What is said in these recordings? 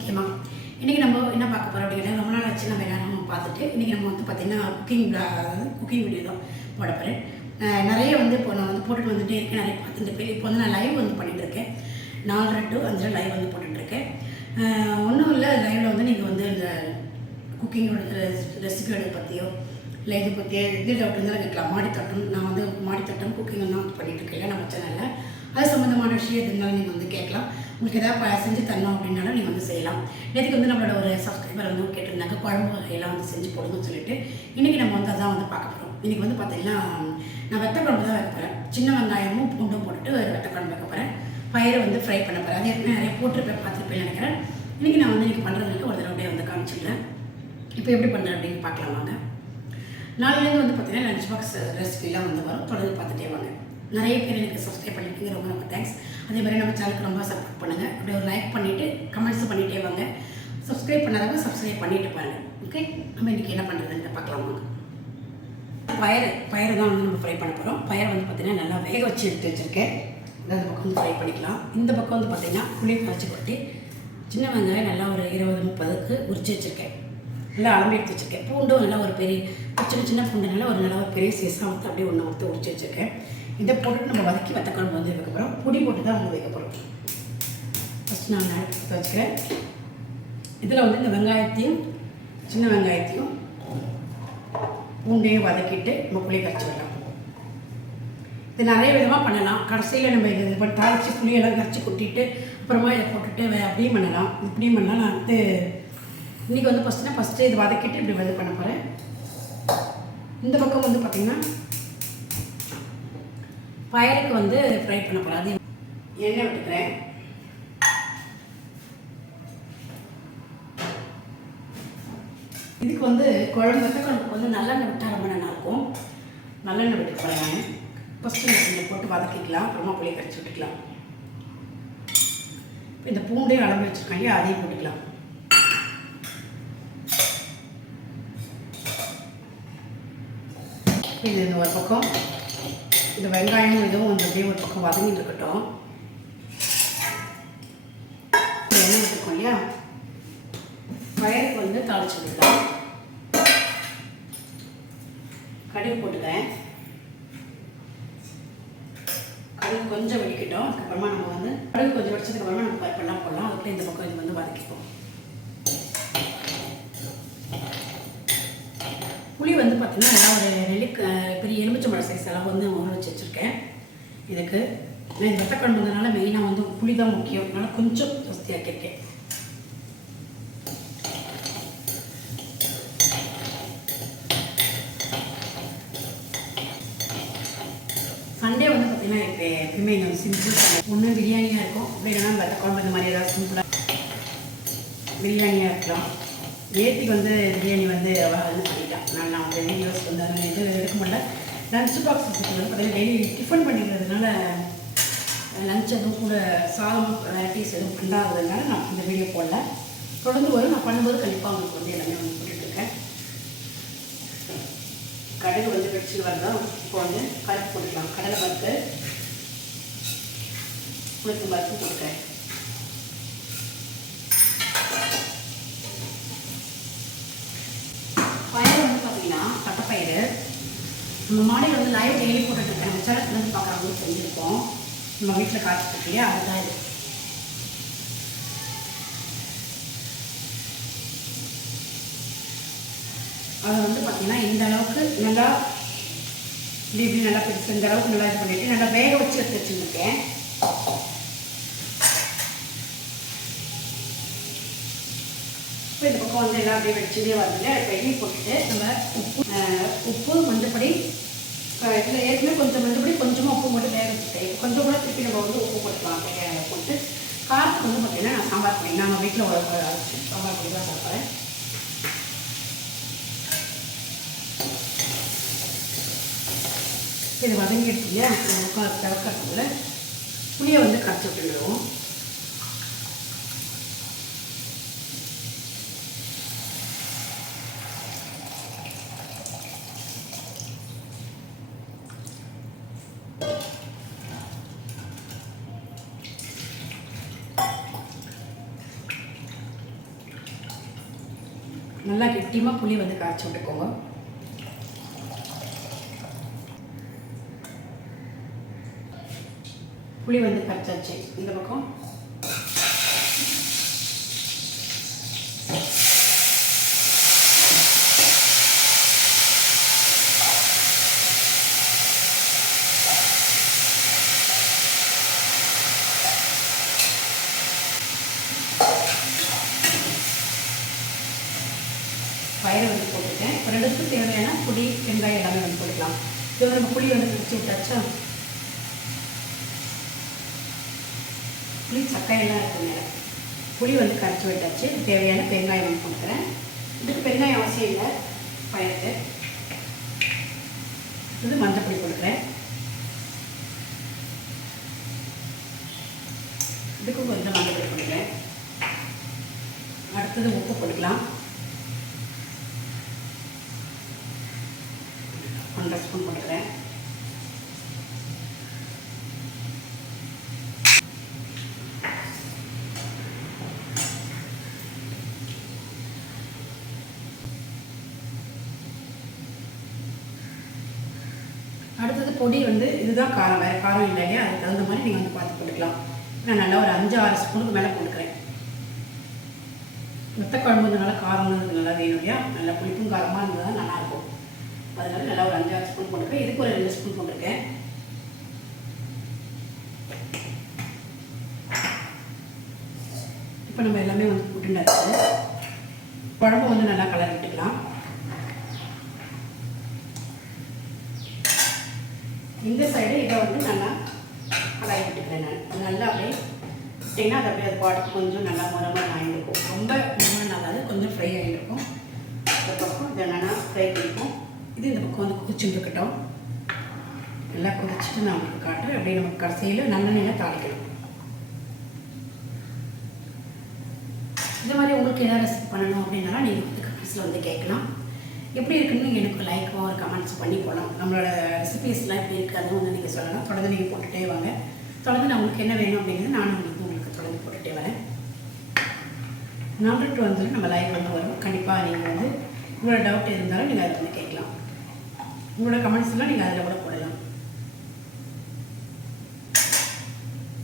முக்கியமாக இன்றைக்கி நம்ம என்ன பார்க்க போகிறோம் அப்படின்னா ரொம்ப நாள் ஆச்சு நம்ம எல்லாரும் பார்த்துட்டு இன்றைக்கி நம்ம வந்து பார்த்திங்கன்னா குக்கிங் குக்கிங் வீடியோ தான் போட போகிறேன் நிறைய வந்து இப்போ நான் வந்து போட்டுட்டு வந்துட்டே இருக்கேன் நிறைய பார்த்துட்டு போய் இப்போ வந்து நான் லைவ் வந்து பண்ணிட்டு இருக்கேன். நாலரை டு அஞ்சரை லைவ் வந்து போட்டுட்ருக்கேன் ஒன்றும் இல்லை லைவில் வந்து நீங்கள் வந்து இந்த குக்கிங்கோட ரெசிபியோட பற்றியோ இல்லை இதை பற்றியோ எது டவுட் இருந்தாலும் கேட்கலாம். மாடித்தோட்டம் நான் வந்து மாடித்தோட்டம் குக்கிங் தான் வந்து பண்ணிட்டு இருக்கேன் நம்ம சேனலில் அது சம்மந்தமான விஷயம் எது இருந்தாலும் நீங்கள் வந்து கேட்கலாம். உங்களுக்கு எதாவது ப- செஞ்சு தரணும் அப்படின்னாலும் நீங்கள் வந்து செய்யலாம். நேற்றுக்கு வந்து நம்மளோட ஒரு சப்ஸ்கிரைபர் வந்து கேட்டிருந்தாங்க குழம்பு வகையெல்லாம் வந்து செஞ்சு போடுங்கன்னு சொல்லிட்டு. இன்றைக்கி நம்ம வந்து அதான் வந்து பார்க்க போகிறோம் இன்றைக்கி வந்து பார்த்தீங்கன்னா நான் வெத்த குழம்பு தான் வைக்க போகிறேன் சின்ன வெங்காயமும் பூண்டும் போட்டுட்டு வெத்த குழம்பு வைக்க போகிறேன் பயிரை வந்து ஃப்ரை பண்ண போகிறேன் அது ஏற்கனவே நிறைய போட்டிருப்பேன் பார்த்துருப்பேன் நினைக்கிறேன். இன்றைக்கி நான் வந்து இன்றைக்கி பண்ணுறதுக்கு ஒரு தடவை அப்படியே வந்து காமிச்சிடுறேன். இப்போ எப்படி பண்ணுறேன் அப்படின்னு பார்க்கலாம் வாங்க. நாளையிலேருந்து வந்து பார்த்தீங்கன்னா லஞ்ச் பாக்ஸ் ரெசிபிலாம் வந்து வரும். தொடர்ந்து பார்த்துட்டே வாங்க. நிறைய பேர் எனக்கு சப்ஸ்கிரைப் பண்ணியிருக்கீங்க ரொம்ப ரொம்ப தேங்க்ஸ் அதே மாதிரி நம்ம சேனலுக்கு ரொம்ப சப்போர்ட் பண்ணுங்கள் அப்படியே ஒரு லைக் பண்ணிவிட்டு கமெண்ட்ஸ் பண்ணிகிட்டே வாங்க. சப்ஸ்கிரைப் பண்ணாதவங்க சப்ஸ்கிரைப் பண்ணிட்டு பாருங்கள் ஓகே நம்ம இன்றைக்கி என்ன பண்ணுறதுன்னு பார்க்கலாம் வாங்க. பயிர் பயறு தான் வந்து நம்ம ஃப்ரை பண்ண போகிறோம் பயிர் வந்து பார்த்திங்கன்னா நல்லா வேக வச்சு எடுத்து வச்சுருக்கேன். இந்த பக்கம் வந்து ஃப்ரை பண்ணிக்கலாம். இந்த பக்கம் வந்து பார்த்திங்கன்னா புளி காய்ச்சி கொட்டி சின்ன வெங்காயம் நல்லா ஒரு இருபது முப்பதுக்கு உரிச்சு வச்சுருக்கேன். நல்லா அலம்பி எடுத்து வச்சுருக்கேன். பூண்டும் நல்லா ஒரு பெரிய சின்ன சின்ன பூண்டு நல்லா ஒரு நல்லா ஒரு பெரிய சீசாக வந்து அப்படியே ஒன்று வந்து உரிச்சு வச்சுருக்கேன். இதை போட்டு நம்ம வதக்கி வத்த குழம்பு வந்து வைக்கப்போகிறோம் பொடி போட்டு தான் வந்து வைக்க போகிறோம் ஃபஸ்ட் நான் எடுத்து வச்சுக்கிறேன். இதில் வந்து இந்த வெங்காயத்தையும் சின்ன வெங்காயத்தையும் பூண்டையும் வதக்கிட்டு நம்ம புளி கரைச்சி வரலாம். இது நிறைய விதமாக பண்ணலாம். கடைசியில் நம்ம இது பண்ணி தாளித்து புளியெல்லாம் கரைச்சி கொட்டிட்டு அப்புறமா இதை போட்டுட்டு அப்படியும் பண்ணலாம். இப்படியும் பண்ணலாம். நான் வந்து இன்றைக்கி வந்து ஃபஸ்ட்டுனா ஃபஸ்ட்டு இது வதக்கிட்டு இப்படி வந்து பண்ண போகிறேன் இந்த பக்கம் வந்து பார்த்திங்கன்னா பயருக்கு வந்து ஃப்ரை பண்ண போகிறேன் அது எண்ணெய் விட்டுக்கிறேன். இதுக்கு வந்து குழம்பு குழம்புக்கு வந்து நல்லெண்ணெய் விட்டால் ரொம்ப நல்லாயிருக்கும். நல்லெண்ணெய் விட்டு போகிறேன் ஃபஸ்ட்டு இந்த போட்டு வதக்கிக்கலாம். அப்புறமா புளியை கரைச்சி விட்டுக்கலாம். இந்த பூண்டையும் அளவு வச்சுருக்காங்க. அதையும் போட்டுக்கலாம். இது ஒரு பக்கம். இந்த வெங்காயமும் இதுவும் வந்து அப்படியே ஒரு பக்கம் வதங்கிட்டு இருக்கட்டும். எண்ணெய் விட்டுருக்கோம் இல்லையா? வயலுக்கு வந்து தாளிச்சு விடலாம் கடுகு போட்டுக்கிறேன். கடுகு கொஞ்சம் வெடிக்கட்டும். அதுக்கப்புறமா நம்ம வந்து கடுகு கொஞ்சம் வெடிச்சதுக்கப்புறமா நம்ம பருப்பெல்லாம் போடலாம். அதுக்குள்ளே இந்த பக்கம் இது வந்து வதக்கிப்போம். புளி வந்து பார்த்திங்கன்னா நல்லா ஒரு நெல்லிக்க பெரிய எலுமிச்சம்பழம் சைஸ் அளவு வந்து ஊற வச்சு வச்சுருக்கேன். இதுக்கு நான் இந்த வெத்த குழம்புங்கிறதுனால மெயினாக வந்து புளி தான் முக்கியம். அதனால் கொஞ்சம் ஜாஸ்தியாக்கியிருக்கேன். சண்டே வந்து பார்த்தீங்கன்னா இப்போ எப்பயுமே இங்கே சிம்பிள் ஒன்று பிரியாணியாக இருக்கும். அப்படி இல்லைன்னா குழம்பு இந்த மாதிரி ஏதாவது சிம்பிளாக பிரியாணியாக இருக்கலாம். நேற்றுக்கு வந்து பிரியாணி வந்து வீடியோஸ் வந்து அந்த இது எடுக்க முடியல. லஞ்ச் பாக்ஸ் வந்து பார்த்தீங்கன்னா டெய்லி டிஃபன் பண்ணிக்கிறதுனால லஞ்ச் எதுவும் கூட சாதம் வெரைட்டிஸ் எதுவும் பண்ணாததுனால நான் இந்த வீடியோ போடல. தொடர்ந்து வரும். நான் பண்ணும்போது கண்டிப்பாக உங்களுக்கு வந்து எல்லாமே வந்து போட்டுட்ருக்கேன் கடுகு வந்து வெடிச்சு வரதான் இப்போ வந்து கருப்பு போட்டுக்கலாம். கடலை பருப்பு உளுத்து பருப்பு போட்டுக்கிறேன் பயிர் வந்து பார்த்தீங்கன்னா தட்டைப்பயிறு நம்ம மாடியில் வந்து லைவ் டெய்லி போட்டுட்ருக்கேன் சேலத்துலேருந்து சேனத்துலேருந்து பார்க்குறவங்க செஞ்சுருக்கோம். நம்ம வீட்டில் காய்ச்சிட்டு இல்லையா? அதுதான் இது. அதை வந்து பார்த்திங்கன்னா இந்த அளவுக்கு நல்லா இப்படி இப்படி நல்லா பிடிச்சி இந்த அளவுக்கு நல்லா இது பண்ணிட்டு நல்லா வேக வச்சு எடுத்து வச்சுருக்கேன். இப்போ இந்த பக்கம் வந்து எல்லாம் அப்படியே வச்சுட்டே வரல இப்போ எண்ணெய் போட்டுட்டு நம்ம உப்பு அஹ், உப்பு மஞ்சப்பொடி இதில் ஏற்கனவே கொஞ்சம் மஞ்சப்படி கொஞ்சமாக உப்பு மட்டும் வேக வச்சுட்டேன். கொஞ்சம் கூட திருப்பி நம்ம வந்து உப்பு போட்டுக்கலாம். போட்டு காரத்துக்கு வந்து பார்த்தீங்கன்னா நான் சாம்பார் பொடி நாங்கள் வீட்டில் ஒரு சாம்பார் பொடி தான் சாப்பிட்றேன் இது வதங்கிடுச்சு இல்லையா? திறக்கிறதுக்குள்ள புளியை வந்து கரைச்சி விட்டுடுவோம். நல்லா கெட்டியமாக புளி வந்து காய்ச்சி விட்டுக்கோங்க. புளி வந்து கரைச்சாச்சு இந்த பக்கம் பயிரை வந்து போட்டுட்டேன் இப்போ ரெண்டுத்துக்கும் தேவையான புளி வெங்காயம் எல்லாமே வந்து போட்டுக்கலாம் இது நம்ம புளி வந்து பிடிச்சி விட்டாச்சா புளி சக்கையெல்லாம் இருக்கு மேலே புளி வந்து கரைச்சி விட்டாச்சு. தேவையான பெங்காயம் வந்து கொடுக்குறேன். இதுக்கு பெருங்காயம் அவசியம் இல்லை. பயத்து இது மஞ்சள் பொடி கொடுக்குறேன். இதுக்கும் கொஞ்சம் மஞ்சள் பொடி கொடுக்குறேன். அடுத்தது உப்பு கொடுக்கலாம் ஒன்றரை ஸ்பூன் கொடுக்குறேன் அடுத்தது பொடி வந்து இதுதான் காரம் வேறு காரம் இல்லை இல்லையா அதுக்கு தகுந்த மாதிரி நீங்கள் வந்து பார்த்து போட்டுக்கலாம். நான் நல்லா ஒரு அஞ்சு ஆறு ஸ்பூனுக்கு மேலே போட்டுக்கிறேன். மொத்த குழம்பு நல்லா காரம் நல்லா வேணும் இல்லையா? நல்லா புளிப்பும் காரமாக இருந்தால் தான் நல்லாயிருக்கும். அதனால நல்லா ஒரு அஞ்சு ஆறு ஸ்பூன் போட்டுருக்கேன் இதுக்கு ஒரு ரெண்டு ஸ்பூன் போட்டிருக்கேன். இப்போ நம்ம எல்லாமே வந்து போட்டுண்டாச்சு குழம்பு வந்து நல்லா கலர் விட்டுக்கலாம். இந்த சைடு இதை வந்து நல்லா கலரி விட்டுக்கிறேன் நான். நல்லா அப்படியே விட்டிங்கன்னா அது அப்படியே அது பாட்டுக்கு கொஞ்சம் நல்லா முறமாக ஆகிருக்கும் ரொம்ப முறமாக நல்லாது கொஞ்சம் ஃப்ரை ஆகிருக்கும் இந்த பக்கம் இதை என்னென்னா ஃப்ரை பண்ணிப்போம். இது இந்த பக்கம் வந்து கொதிச்சுட்டு இருக்கட்டும். நல்லா குதிச்சுட்டு நான் உங்களுக்கு காட்டுறேன். அப்படியே நமக்கு கடைசியில் நல்லெண்ணெயில் தாளிக்கணும் இந்த மாதிரி உங்களுக்கு எதாவது ரெசிபி பண்ணணும் அப்படின்னாலும் நீங்கள் வந்து கமெண்ட்ஸில் வந்து கேட்கலாம். எப்படி இருக்குன்னு எனக்கு லைக்கோ ஒரு கமெண்ட்ஸ் பண்ணி போகலாம் நம்மளோட ரெசிபீஸ்லாம் எப்படி இருக்குது அதுவும் வந்து நீங்கள் சொல்லலாம். தொடர்ந்து நீங்கள் போட்டுகிட்டே வாங்க. தொடர்ந்து நான் உங்களுக்கு என்ன வேணும் அப்படிங்கிறது நானும் உங்களுக்கு உங்களுக்கு தொடர்ந்து போட்டுகிட்டே வரேன். நம்பர் டூ வந்து நம்ம லைவ் வந்து வரும். கண்டிப்பாக நீங்கள் வந்து உங்களோட டவுட் இருந்தாலும் நீங்கள் அதில் வந்து கேட்கலாம். உங்களோட கமெண்ட்ஸ்லாம் நீங்கள் அதில் கூட போடலாம்.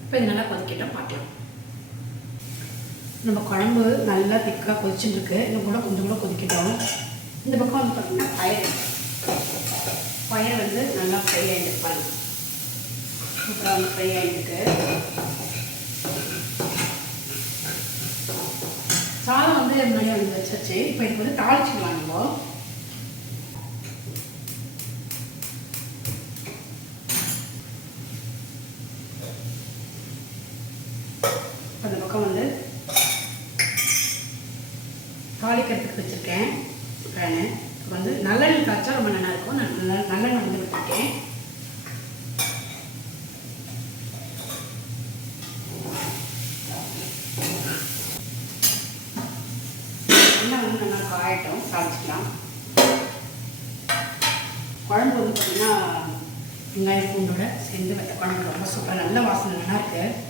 இப்போ இது நல்லா கொதிக்கிட்டோம் பார்க்கலாம். நம்ம குழம்பு நல்லா திக்காக கொதிச்சுட்டுருக்கு இன்னும் கூட கொஞ்சம் கூட கொதிக்கிட்டோம். இந்த பக்கம் வந்து பார்த்தீங்கன்னா பயிர் பயிர் வந்து நல்லா ஃப்ரை ஆகிட்டு சூப்பராக வந்து ஃப்ரை ஆகிட்டு சாதம் வந்து முன்னாடி வந்து வச்சாச்சு. இப்போ இதுக்கு வந்து தாளிச்சுக்கலாம் நம்ம அந்த பக்கம் வந்து தாளிக்கிறதுக்கு வச்சுருக்கேன். பேனு. வந்து நல்லெண்ணெய் காய்ச்சா ரொம்ப நல்லா இருக்கும். நான் நல்ல- நல்லெண்ணெய் வந்து விட்டுருக்கேன் எண்ணெய் வந்து நல்லா காயட்டும். தாளிச்சிக்கலாம். குழம்பு வந்து பார்த்திங்கன்னா வெங்காயம் பூண்டோட சேர்ந்து வைத்த குழம்பு ரொம்ப சூப்பராக நல்ல வாசனை நல்லா இருக்கு.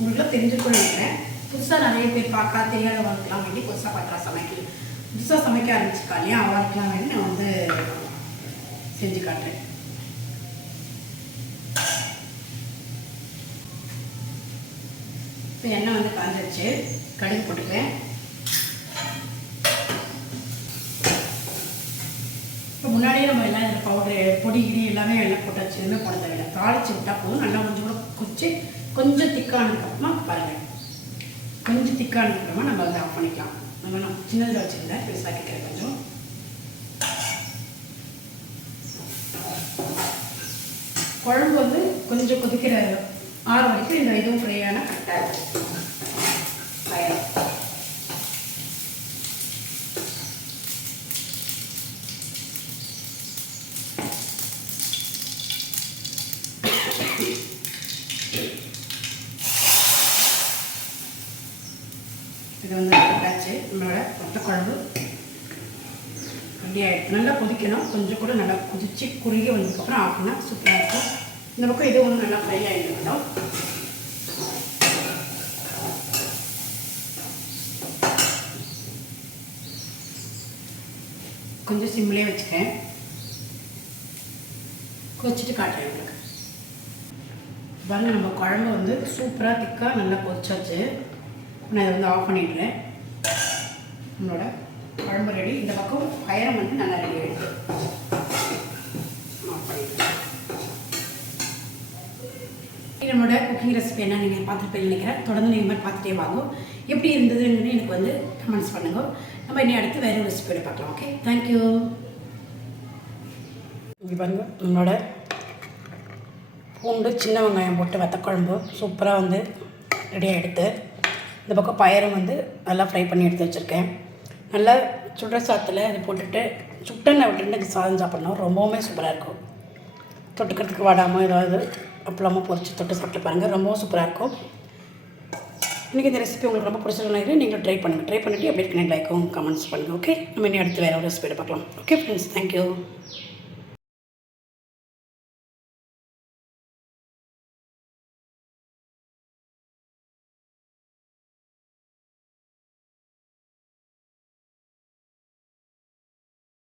உங்களுக்குலாம் தெரிஞ்சுக்கணும் நினைக்கிறேன். புதுசாக நிறைய பேர் பார்க்க தெரியாதவங்களுக்குலாம் வேண்டி புதுசாக பார்க்கலாம் சமைக்க புதுசாக சமைக்க ஆரம்பிச்சிருக்கா இல்லையா? அவளுக்குலாம் வேண்டி நான் வந்து செஞ்சு காட்டுறேன். இப்போ எண்ணெய் வந்து காஞ்சிருச்சு கடுகு போட்டுக்கிறேன் இப்போ முன்னாடியே நம்ம எல்லாம் இந்த பவுடரு பொடி கிடி எல்லாமே எல்லாம் போட்டாச்சு எதுவுமே போட தேவையில்லை. தாளிச்சு விட்டா போதும். நல்லா கொஞ்சம் கூட குச்சி கொஞ்சம் திக்கானதுக்கப்புறமா பாருங்கள் திக்கான அப்புறமா நம்ம வந்து ஆஃப் பண்ணிக்கலாம். நம்ம நான் சின்னதாக வச்சுருந்தேன் பெருசாக்கிக்கிறேன் கொஞ்சம் குழம்பு வந்து கொஞ்சம் கொதிக்கிற ஆறு வரைக்கும் இந்த இதுவும் ஃப்ரையான கரெக்டாக இருக்கும். ரெடி ஆகிடுது நல்லா கொதிக்கணும். கொஞ்சம் கூட நல்லா கொதித்து குறுகி வந்ததுக்கப்புறம் ஆஃப்னா சூப்பராக இருக்கும். இந்த பக்கம் இது ஒன்றும் நல்லா ஃப்ரை ஆகிடும் கொஞ்சம் சிம்லேயே வச்சுக்கேன் கொச்சிட்டு காட்டுறேன் உங்களுக்கு. பாருங்கள் நம்ம குழம்பு வந்து சூப்பராக திக்காக நல்லா கொதிச்சாச்சு. நான் இதை வந்து ஆஃப் பண்ணிடுறேன். நம்மளோட குழம்பு ரெடி இந்த பக்கம் பயரம் வந்து நல்லா ரெடி ஆகிடுது என்னோட நம்மளோட குக்கிங் ரெசிபி என்ன நீங்கள் பார்த்துருப்பேன் நினைக்கிறேன். தொடர்ந்து நீங்கள் மாதிரி பார்த்துட்டே வாங்க. எப்படி இருந்ததுன்னு எனக்கு வந்து கமெண்ட்ஸ் பண்ணுங்க. நம்ம இன்னும் அடுத்து வேறு ரெசிபியோட பார்க்கலாம் ஓகே தேங்க்யூ இங்கே பாருங்க நம்மளோட பூண்டு சின்ன வெங்காயம் போட்டு வத்த குழம்பு சூப்பராக வந்து ரெடி ஆகிடுது இந்த பக்கம் பயரும் வந்து நல்லா ஃப்ரை பண்ணி எடுத்து வச்சுருக்கேன். நல்லா சுடுற சாத்தில் இது போட்டுட்டு சுட்டெண்ணெய் விட்டுட்டு சாதம் சாப்பிட்ணும். ரொம்பவுமே சூப்பராக இருக்கும். தொட்டுக்கிறதுக்கு வாடாமல் ஏதாவது அப்பளமாக பொறிச்சு தொட்டு சாப்பிட்டு பாருங்கள் ரொம்பவும் சூப்பராக இருக்கும். இன்றைக்கி இந்த ரெசிபி உங்களுக்கு ரொம்ப பிடிச்சிருக்கணும் நீங்களும் ட்ரை பண்ணுங்கள் ட்ரை பண்ணிவிட்டு எப்படி இருக்கு லைக்கும் கமெண்ட்ஸ் பண்ணுங்கள் ஓகே நம்ம இனி அடுத்து வேறு ஒரு ரெசிபியோட பார்க்கலாம். Okay friends thank you